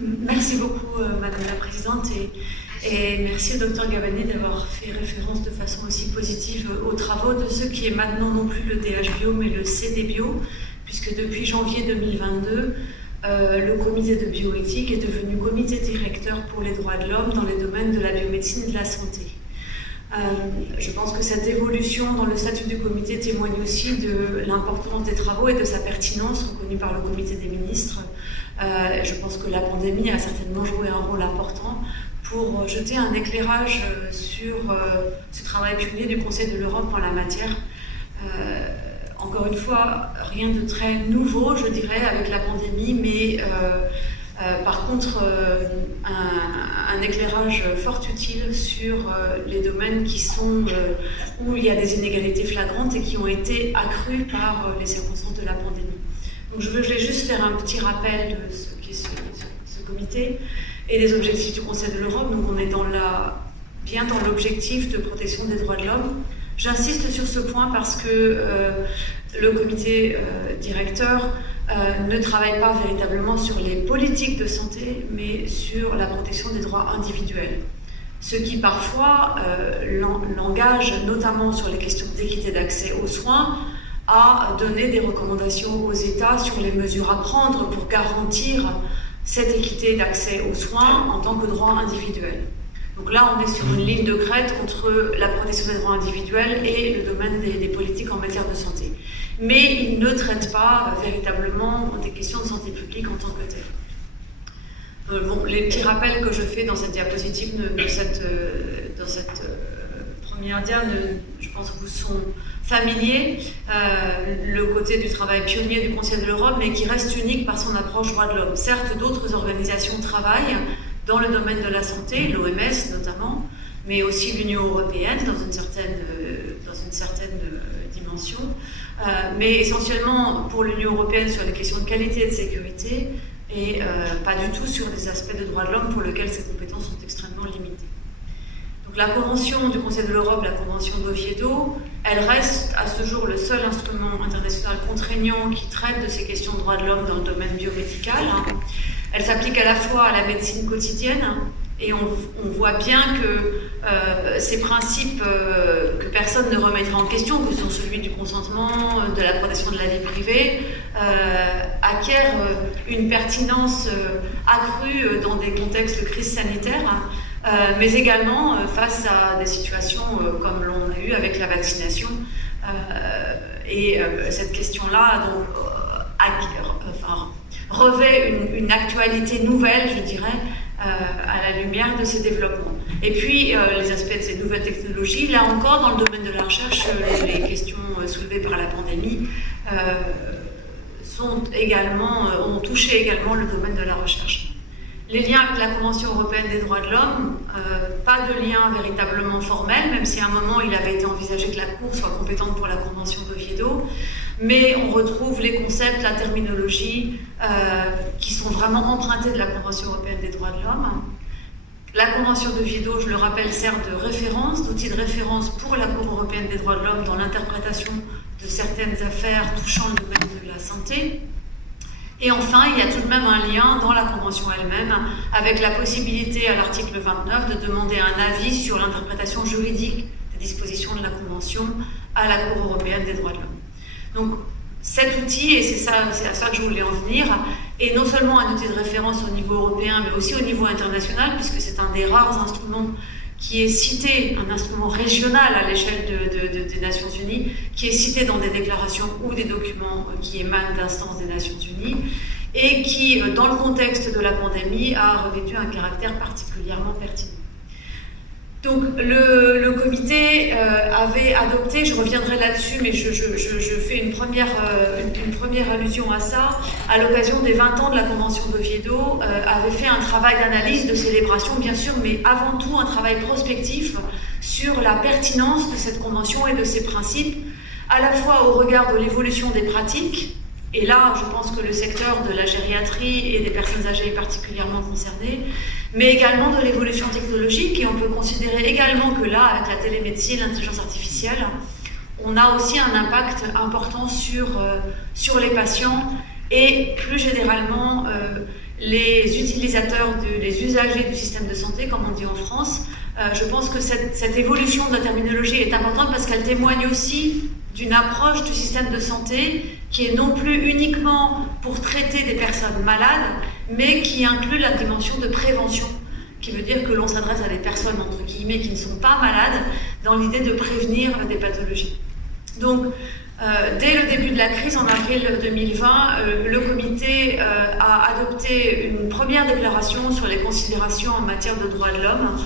Merci beaucoup, Madame la Présidente, et merci au Dr Gavanet d'avoir fait référence de façon aussi positive aux travaux de ce qui est maintenant non plus le DH Bio, mais le CD Bio, puisque depuis janvier 2022, le comité de bioéthique est devenu comité directeur pour les droits de l'homme dans les domaines de la biomédecine et de la santé. Je pense que cette évolution dans le statut du comité témoigne aussi de l'importance des travaux et de sa pertinence reconnue par le comité des ministres. Je pense que la pandémie a certainement joué un rôle important pour jeter un éclairage sur ce travail pionnier du Conseil de l'Europe en la matière. Encore une fois, rien de très nouveau, je dirais, avec la pandémie, mais par contre, un éclairage fort utile sur les domaines qui sont, où il y a des inégalités flagrantes et qui ont été accrues par les circonstances de la pandémie. Donc je voulais juste faire un petit rappel de ce qu'est ce comité et des objectifs du Conseil de l'Europe. Donc on est bien dans l'objectif de protection des droits de l'homme. J'insiste sur ce point parce que le comité directeur ne travaille pas véritablement sur les politiques de santé, mais sur la protection des droits individuels. Ce qui parfois l'engage, notamment sur les questions d'équité d'accès aux soins, à donner des recommandations aux États sur les mesures à prendre pour garantir cette équité d'accès aux soins en tant que droit individuel. Donc là, on est sur une ligne de crête entre la protection des droits individuels et le domaine des politiques en matière de santé. Mais il ne traite pas véritablement des questions de santé publique en tant que telles. Les petits rappels que je fais dans cette diapositive, dans cette première dia, je pense, vous sont familiers. Le côté du travail pionnier du Conseil de l'Europe, mais qui reste unique par son approche droits de l'homme. Certes, d'autres organisations travaillent dans le domaine de la santé, l'OMS notamment, mais aussi l'Union européenne dans une certaine dimension. Mais essentiellement pour l'Union européenne sur les questions de qualité et de sécurité, et pas du tout sur des aspects de droits de l'homme pour lesquels ces compétences sont extrêmement limitées. Donc la Convention du Conseil de l'Europe, la Convention d'Oviedo, elle reste à ce jour le seul instrument international contraignant qui traite de ces questions de droits de l'homme dans le domaine biomédical. Elle s'applique à la fois à la médecine quotidienne, et on voit bien que ces principes que personne ne remettra en question, que sont celui du consentement, de la protection de la vie privée, acquièrent une pertinence accrue dans des contextes de crise sanitaire, mais également face à des situations comme l'on a eu avec la vaccination. Cette question-là revêt une actualité nouvelle, je dirais, à la lumière de ces développements. Et puis, les aspects de ces nouvelles technologies, là encore, dans le domaine de la recherche, les questions soulevées par la pandémie ont touché également le domaine de la recherche. Les liens avec la Convention européenne des droits de l'homme, pas de lien véritablement formel, même si à un moment il avait été envisagé que la Cour soit compétente pour la Convention d'Oviedo, mais on retrouve les concepts, la terminologie qui sont vraiment empruntés de la Convention européenne des droits de l'homme. La Convention d'Oviedo, je le rappelle, sert de référence, d'outil de référence pour la Cour européenne des droits de l'homme dans l'interprétation de certaines affaires touchant le domaine de la santé. Et enfin, il y a tout de même un lien dans la Convention elle-même avec la possibilité à l'article 29 de demander un avis sur l'interprétation juridique des dispositions de la Convention à la Cour européenne des droits de l'homme. Donc cet outil, et c'est à ça que je voulais en venir, est non seulement un outil de référence au niveau européen, mais aussi au niveau international, puisque c'est un des rares instruments qui est cité, un instrument régional à l'échelle des Nations Unies, qui est cité dans des déclarations ou des documents qui émanent d'instances des Nations Unies, et qui, dans le contexte de la pandémie, a revêtu un caractère particulièrement pertinent. Donc le comité avait adopté, je reviendrai là-dessus, mais je fais une première allusion à ça, à l'occasion des 20 ans de la Convention d'Oviedo, avait fait un travail d'analyse, de célébration bien sûr, mais avant tout un travail prospectif sur la pertinence de cette convention et de ses principes, à la fois au regard de l'évolution des pratiques, et là je pense que le secteur de la gériatrie et des personnes âgées est particulièrement concerné, mais également de l'évolution technologique, et on peut considérer également que là, avec la télémédecine, l'intelligence artificielle, on a aussi un impact important sur les patients et plus généralement les utilisateurs, les usagers du système de santé, comme on dit en France. Je pense que cette évolution de la terminologie est importante parce qu'elle témoigne aussi d'une approche du système de santé qui est non plus uniquement pour traiter des personnes malades, mais qui inclut la dimension de prévention, qui veut dire que l'on s'adresse à des personnes, entre guillemets, qui ne sont pas malades, dans l'idée de prévenir des pathologies. Donc, dès le début de la crise, en avril 2020, le comité a adopté une première déclaration sur les considérations en matière de droits de l'homme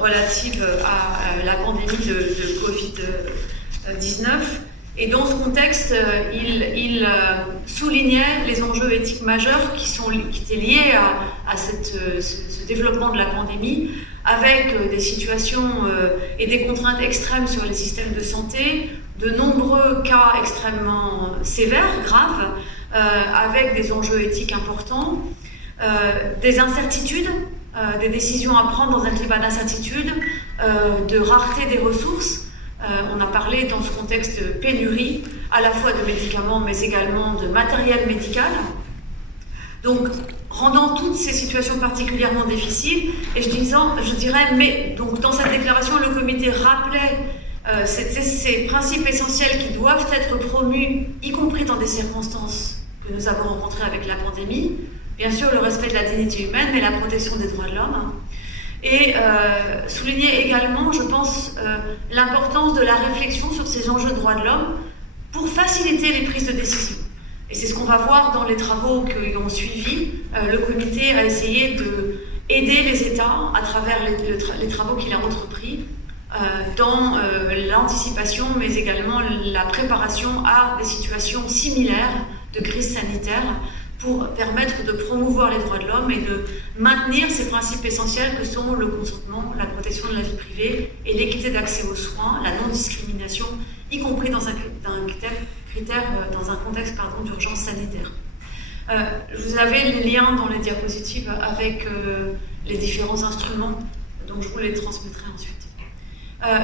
relative à la pandémie de Covid-19. Et dans ce contexte, il soulignait les enjeux éthiques majeurs qui étaient liés à ce développement de la pandémie, avec des situations et des contraintes extrêmes sur les systèmes de santé, de nombreux cas extrêmement sévères, graves, avec des enjeux éthiques importants, des incertitudes, des décisions à prendre dans un climat d'incertitude, de rareté des ressources. On a parlé dans ce contexte de pénurie, à la fois de médicaments, mais également de matériel médical. Donc, rendant toutes ces situations particulièrement difficiles, et je dirais, mais donc dans cette déclaration, le comité rappelait ces principes essentiels qui doivent être promus, y compris dans des circonstances que nous avons rencontrées avec la pandémie. Bien sûr, le respect de la dignité humaine, mais la protection des droits de l'homme. Et souligner également, je pense, l'importance de la réflexion sur ces enjeux de droits de l'homme pour faciliter les prises de décision. Et c'est ce qu'on va voir dans les travaux qui ont suivi. Le comité a essayé d'aider les États à travers les travaux qu'il a entrepris dans l'anticipation, mais également la préparation à des situations similaires de crise sanitaire, pour permettre de promouvoir les droits de l'homme et de maintenir ces principes essentiels que sont le consentement, la protection de la vie privée et l'équité d'accès aux soins, la non-discrimination, y compris dans un contexte d'urgence sanitaire. Vous avez les liens dans les diapositives avec les différents instruments, donc je vous les transmettrai ensuite.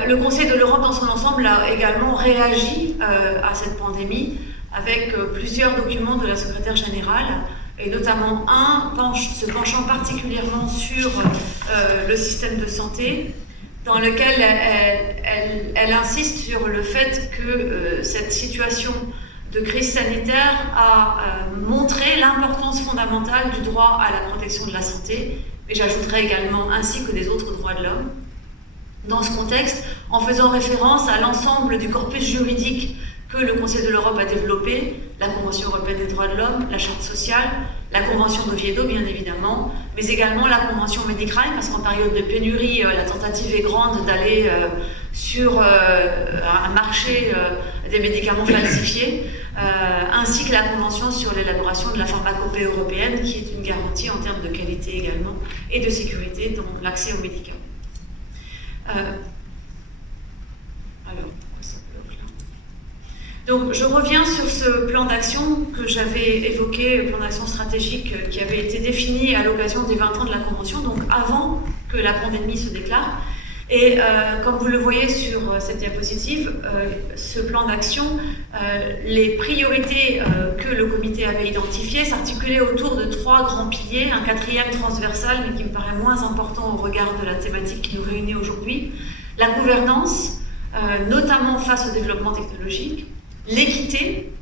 Le Conseil de l'Europe dans son ensemble a également réagi à cette pandémie avec plusieurs documents de la secrétaire générale, et notamment se penchant particulièrement sur le système de santé, dans lequel elle insiste sur le fait que cette situation de crise sanitaire a montré l'importance fondamentale du droit à la protection de la santé, et j'ajouterai également ainsi que des autres droits de l'homme. Dans ce contexte, en faisant référence à l'ensemble du corpus juridique que le Conseil de l'Europe a développé, la Convention européenne des droits de l'homme, la Charte sociale, la Convention d'Oviedo bien évidemment, mais également la Convention Medicrime, parce qu'en période de pénurie, la tentative est grande d'aller sur un marché des médicaments falsifiés, ainsi que la Convention sur l'élaboration de la pharmacopée européenne, qui est une garantie en termes de qualité également et de sécurité dans l'accès aux médicaments. Donc, je reviens sur ce plan d'action que j'avais évoqué, le plan d'action stratégique qui avait été défini à l'occasion des 20 ans de la Convention, donc avant que la pandémie se déclare. Et comme vous le voyez sur cette diapositive, ce plan d'action, les priorités que le comité avait identifiées s'articulaient autour de 3 grands piliers, un 4e transversal, mais qui me paraît moins important au regard de la thématique qui nous réunit aujourd'hui, la gouvernance, notamment face au développement technologique, l'équité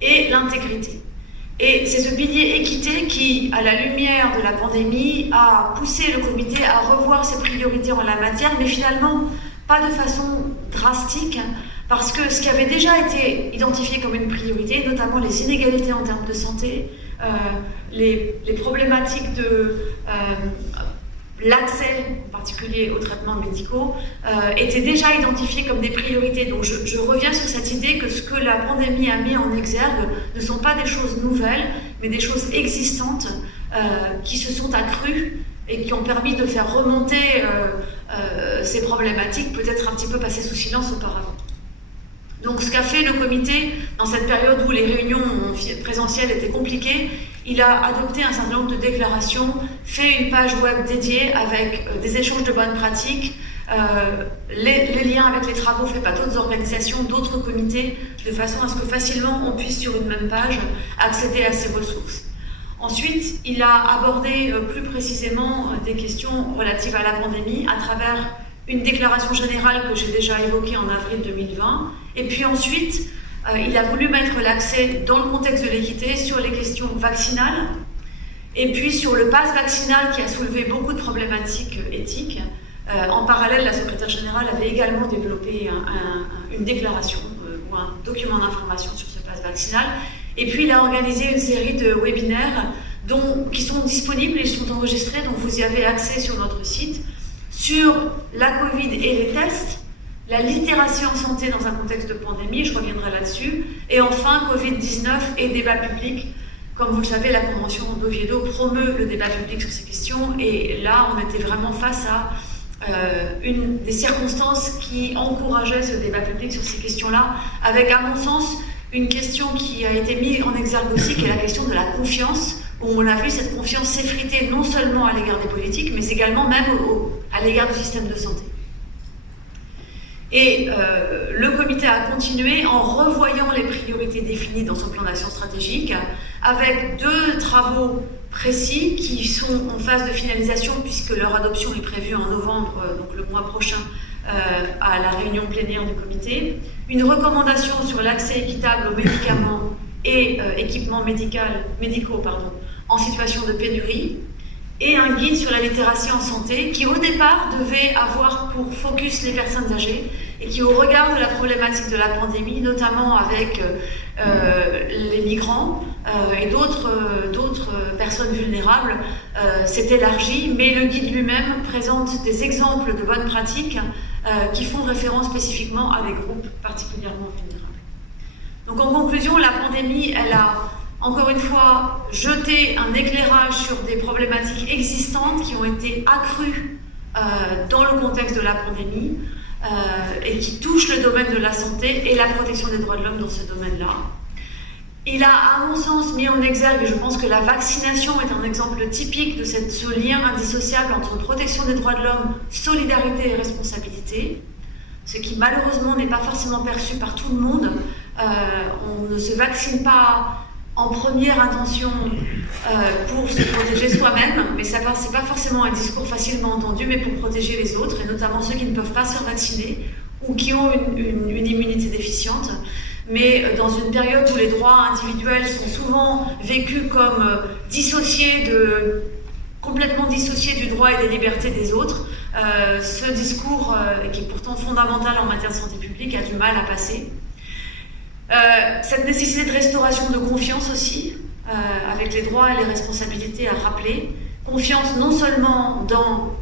et l'intégrité. Et c'est ce pilier équité qui, à la lumière de la pandémie, a poussé le comité à revoir ses priorités en la matière, mais finalement pas de façon drastique, parce que ce qui avait déjà été identifié comme une priorité, notamment les inégalités en termes de santé, les problématiques de l'accès, en particulier aux traitements médicaux, était déjà identifié comme des priorités. Donc je reviens sur cette idée que ce que la pandémie a mis en exergue ne sont pas des choses nouvelles, mais des choses existantes qui se sont accrues et qui ont permis de faire remonter ces problématiques, peut-être un petit peu passées sous silence auparavant. Donc ce qu'a fait le comité dans cette période où les réunions présentielles étaient compliquées, il a adopté un certain nombre de déclarations, fait une page web dédiée avec des échanges de bonnes pratiques, les liens avec les travaux faits par d'autres organisations, d'autres comités, de façon à ce que facilement on puisse sur une même page accéder à ces ressources. Ensuite, il a abordé plus précisément des questions relatives à la pandémie à travers une déclaration générale que j'ai déjà évoquée en avril 2020. Et puis ensuite, il a voulu mettre l'accès dans le contexte de l'équité sur les questions vaccinales et puis sur le pass vaccinal qui a soulevé beaucoup de problématiques éthiques. En parallèle, la secrétaire générale avait également développé une déclaration ou un document d'information sur ce pass vaccinal. Et puis, il a organisé une série de webinaires qui sont disponibles et sont enregistrés, donc vous y avez accès sur notre site, sur la Covid et les tests, la littératie en santé dans un contexte de pandémie, je reviendrai là-dessus, et enfin Covid-19 et débat public. Comme vous le savez, la Convention d'Oviedo promeut le débat public sur ces questions, et là, on était vraiment face à une des circonstances qui encourageaient ce débat public sur ces questions-là, avec, à mon sens, une question qui a été mise en exergue aussi, qui est la question de la confiance, où on a vu cette confiance s'effriter non seulement à l'égard des politiques, mais également même à l'égard du système de santé. Et le comité a continué en revoyant les priorités définies dans son plan d'action stratégique, avec 2 travaux précis qui sont en phase de finalisation, puisque leur adoption est prévue en novembre, donc le mois prochain, à la réunion plénière du comité. Une recommandation sur l'accès équitable aux médicaments et équipements médicaux en situation de pénurie, et un guide sur la littératie en santé qui, au départ, devait avoir pour focus les personnes âgées et qui, au regard de la problématique de la pandémie, notamment avec les migrants et d'autres personnes vulnérables, s'est élargi, mais le guide lui-même présente des exemples de bonnes pratiques qui font référence spécifiquement à des groupes particulièrement vulnérables. Donc en conclusion, la pandémie, elle a encore une fois jeté un éclairage sur des problématiques existantes qui ont été accrues dans le contexte de la pandémie et qui touchent le domaine de la santé et la protection des droits de l'homme dans ce domaine-là. Il a, à mon sens, mis en exergue, et je pense que la vaccination est un exemple typique de ce lien indissociable entre protection des droits de l'homme, solidarité et responsabilité, ce qui malheureusement n'est pas forcément perçu par tout le monde. On ne se vaccine pas en première intention pour se protéger soi-même, mais c'est pas forcément un discours facilement entendu, mais pour protéger les autres, et notamment ceux qui ne peuvent pas se vacciner ou qui ont une immunité déficiente. Mais dans une période où les droits individuels sont souvent vécus comme complètement dissociés du droit et des libertés des autres, ce discours, qui est pourtant fondamental en matière de santé publique, a du mal à passer. Cette nécessité de restauration de confiance aussi, avec les droits et les responsabilités à rappeler. Confiance non seulement dans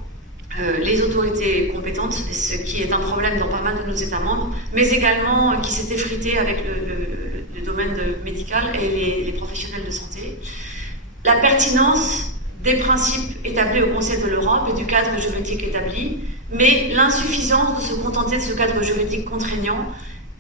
les autorités compétentes, ce qui est un problème dans pas mal de nos États membres, mais également qui s'est effrité avec le domaine médical et les professionnels de santé. La pertinence des principes établis au Conseil de l'Europe et du cadre juridique établi, mais l'insuffisance de se contenter de ce cadre juridique contraignant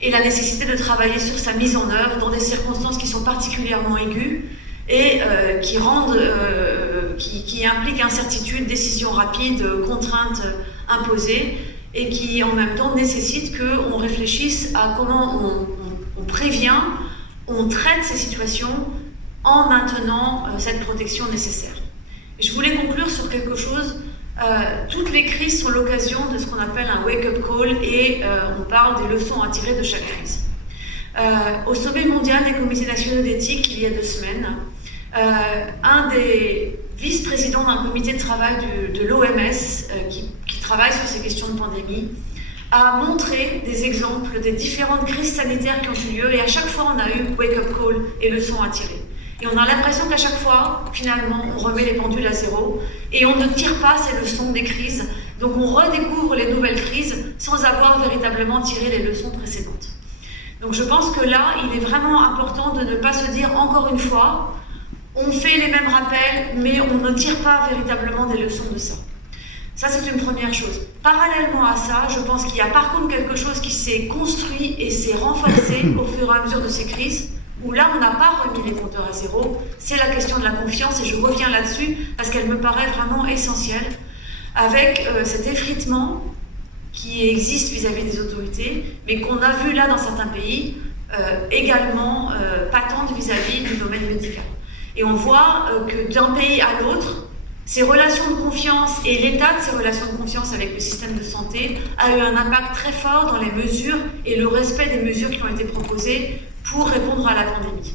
et la nécessité de travailler sur sa mise en œuvre dans des circonstances qui sont particulièrement aiguës et qui impliquent incertitude, décisions rapides, contraintes imposées, et qui en même temps nécessitent qu'on réfléchisse à comment on prévient, on traite ces situations en maintenant cette protection nécessaire. Et je voulais conclure sur quelque chose. Toutes les crises sont l'occasion de ce qu'on appelle un wake-up call, et on parle des leçons à tirer de chaque crise. Au sommet mondial des comités nationaux d'éthique, il y a 2 semaines, un des vice-présidents d'un comité de travail de l'OMS qui travaille sur ces questions de pandémie a montré des exemples des différentes crises sanitaires qui ont eu lieu, et à chaque fois on a eu wake-up call et leçons à tirer. Et on a l'impression qu'à chaque fois, finalement, on remet les pendules à zéro et on ne tire pas ces leçons des crises. Donc on redécouvre les nouvelles crises sans avoir véritablement tiré les leçons précédentes. Donc je pense que là, il est vraiment important de ne pas se dire encore une fois, on fait les mêmes rappels, mais on ne tire pas véritablement des leçons de ça. Ça, c'est une première chose. Parallèlement à ça, je pense qu'il y a par contre quelque chose qui s'est construit et s'est renforcé au fur et à mesure de ces crises, où là, on n'a pas remis les compteurs à zéro. C'est la question de la confiance, et je reviens là-dessus parce qu'elle me paraît vraiment essentielle, avec cet effritement qui existe vis-à-vis des autorités, mais qu'on a vu là dans certains pays, également patente vis-à-vis du domaine médical. Et on voit que d'un pays à l'autre, ces relations de confiance et l'état de ces relations de confiance avec le système de santé a eu un impact très fort dans les mesures et le respect des mesures qui ont été proposées pour répondre à la pandémie.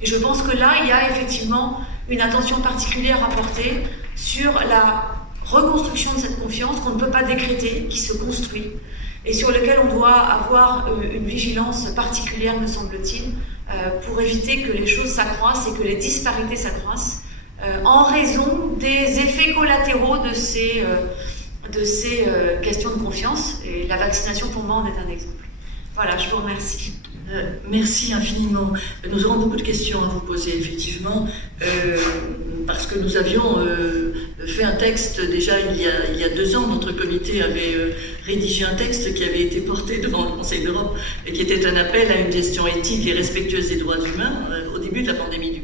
Et je pense que là, il y a effectivement une attention particulière à porter sur la reconstruction de cette confiance qu'on ne peut pas décréter, qui se construit, et sur lequel on doit avoir une vigilance particulière, me semble-t-il, pour éviter que les choses s'accroissent et que les disparités s'accroissent en raison des effets collatéraux de ces questions de confiance. Et la vaccination, pour moi, en est un exemple. Voilà, je vous remercie. Merci infiniment. Nous aurons beaucoup de questions à vous poser, effectivement, parce que nous avions fait un texte déjà il y a 2 ans. Notre comité avait rédigé un texte qui avait été porté devant le Conseil d'Europe et qui était un appel à une gestion éthique et respectueuse des droits humains au début de la pandémie du